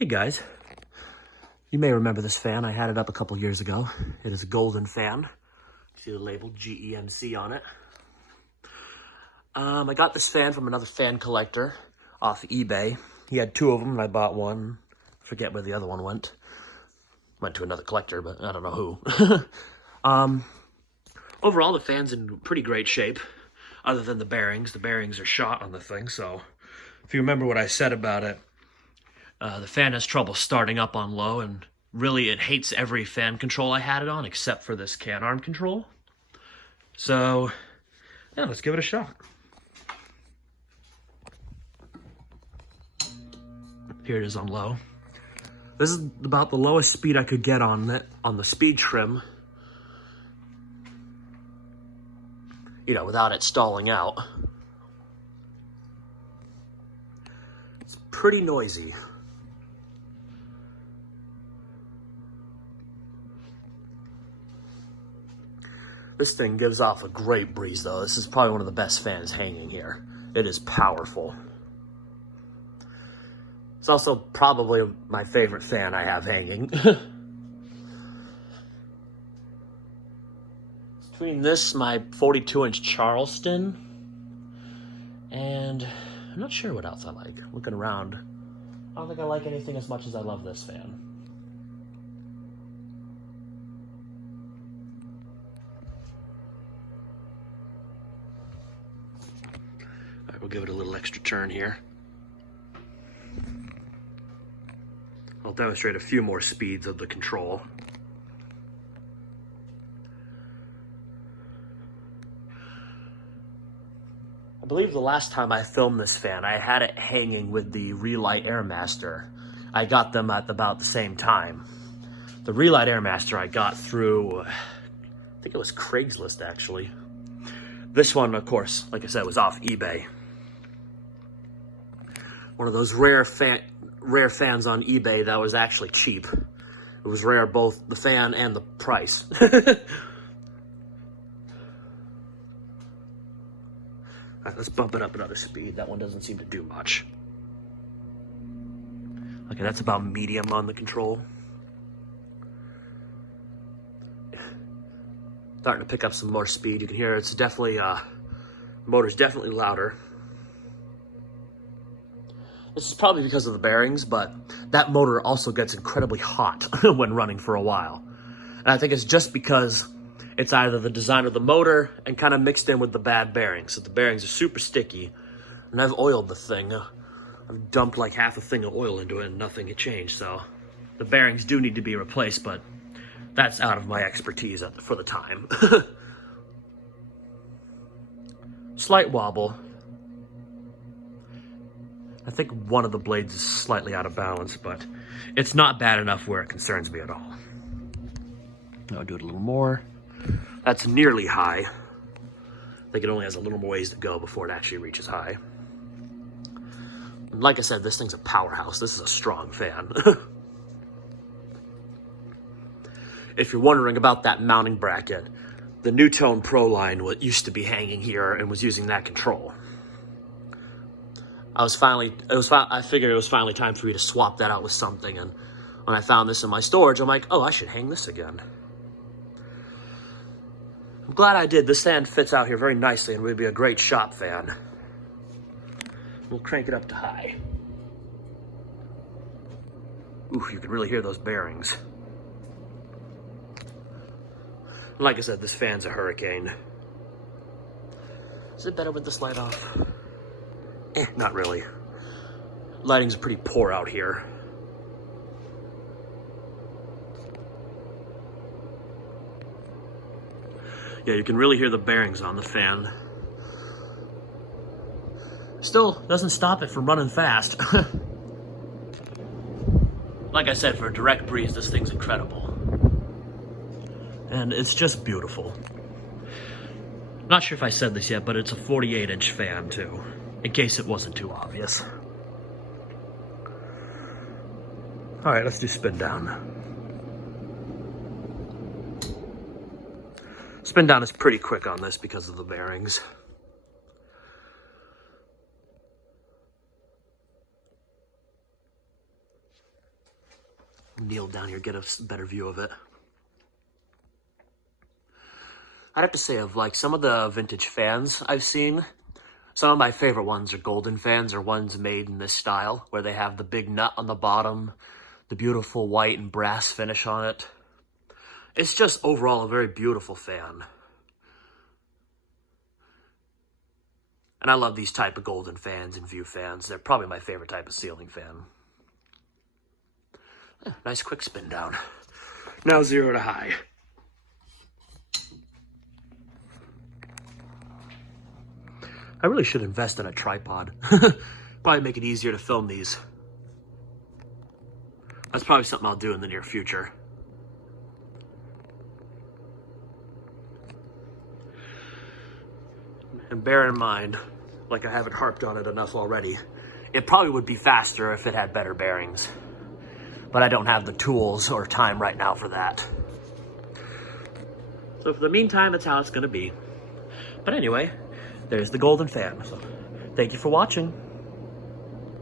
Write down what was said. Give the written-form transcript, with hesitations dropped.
Hey guys, you may remember this fan. I had it up a couple years ago. It is a golden fan. See the label G.E.M.C on it. I got this fan from another fan collector off eBay. He had two of them and I bought one. Forget where the other one went. Went to another collector, but I don't know who. Overall, the fan's in pretty great shape, other than the bearings. The bearings are shot on the thing, so if you remember what I said about it, the fan has trouble starting up on low, and really it hates every fan control I had it on, except for this can arm control. So, yeah, let's give it a shot. Here it is on low. This is about the lowest speed I could get on it, on the speed trim. You know, without it stalling out. It's pretty noisy. This thing gives off a great breeze though. This is probably one of the best fans hanging here. It is powerful. It's also probably my favorite fan I have hanging. Between this, my 42-inch Charleston, and I'm not sure what else I like. Looking around, I don't think I like anything as much as I love this fan. All right, we'll give it a little extra turn here. I'll demonstrate a few more speeds of the control. I believe the last time I filmed this fan, I had it hanging with the Relight Airmaster. I got them at about the same time. The Relight Airmaster I got through, I think it was Craigslist actually. This one, of course, like I said, was off eBay. One of those rare fans on eBay that was actually cheap. It was rare, both the fan and the price. Alright, let's bump it up another speed. That one doesn't seem to do much. Okay, that's about medium on the control. Starting to pick up some more speed. You can hear it's definitely, motor's definitely louder. This is probably because of the bearings, but that motor also gets incredibly hot when running for a while. And I think it's just because it's either the design of the motor and kind of mixed in with the bad bearings. So the bearings are super sticky. And I've oiled the thing. I've dumped like half a thing of oil into it and nothing had changed. So the bearings do need to be replaced, but that's out of my expertise for the time. Slight wobble. I think one of the blades is slightly out of balance, but it's not bad enough where it concerns me at all. I'll do it a little more. That's nearly high. I think it only has a little more ways to go before it actually reaches high. And like I said, this thing's a powerhouse. This is a strong fan. If you're wondering about that mounting bracket, the Newtone Pro line used to be hanging here and was using that control. I figured it was finally time for me to swap that out with something, and when I found this in my storage, I'm like, oh, I should hang this again. I'm glad I did. This fan fits out here very nicely and would be a great shop fan. We'll crank it up to high. Ooh, you can really hear those bearings. And like I said, this fan's a hurricane. Is it better with this light off? Not really. Lighting's pretty poor out here. Yeah, you can really hear the bearings on the fan. Still doesn't stop it from running fast. Like I said, for a direct breeze, this thing's incredible. And it's just beautiful. Not sure if I said this yet, but it's a 48-inch fan too, in case it wasn't too obvious. All right, let's do spin down. Spin down is pretty quick on this because of the bearings. kneel down here, get a better view of it. I'd have to say, of like some of the vintage fans I've seen, some of my favorite ones are golden fans, or ones made in this style, where they have the big nut on the bottom, the beautiful white and brass finish on it. It's just overall a very beautiful fan. And I love these type of golden fans and view fans. They're probably my favorite type of ceiling fan. Nice quick spin down. Now 0 to high. I really should invest in a tripod. Probably make it easier to film these. That's probably something I'll do in the near future. And bear in mind, like I haven't harped on it enough already, it probably would be faster if it had better bearings. But I don't have the tools or time right now for that. So for the meantime, that's how it's gonna be. But anyway, there's the golden fan. So thank you for watching.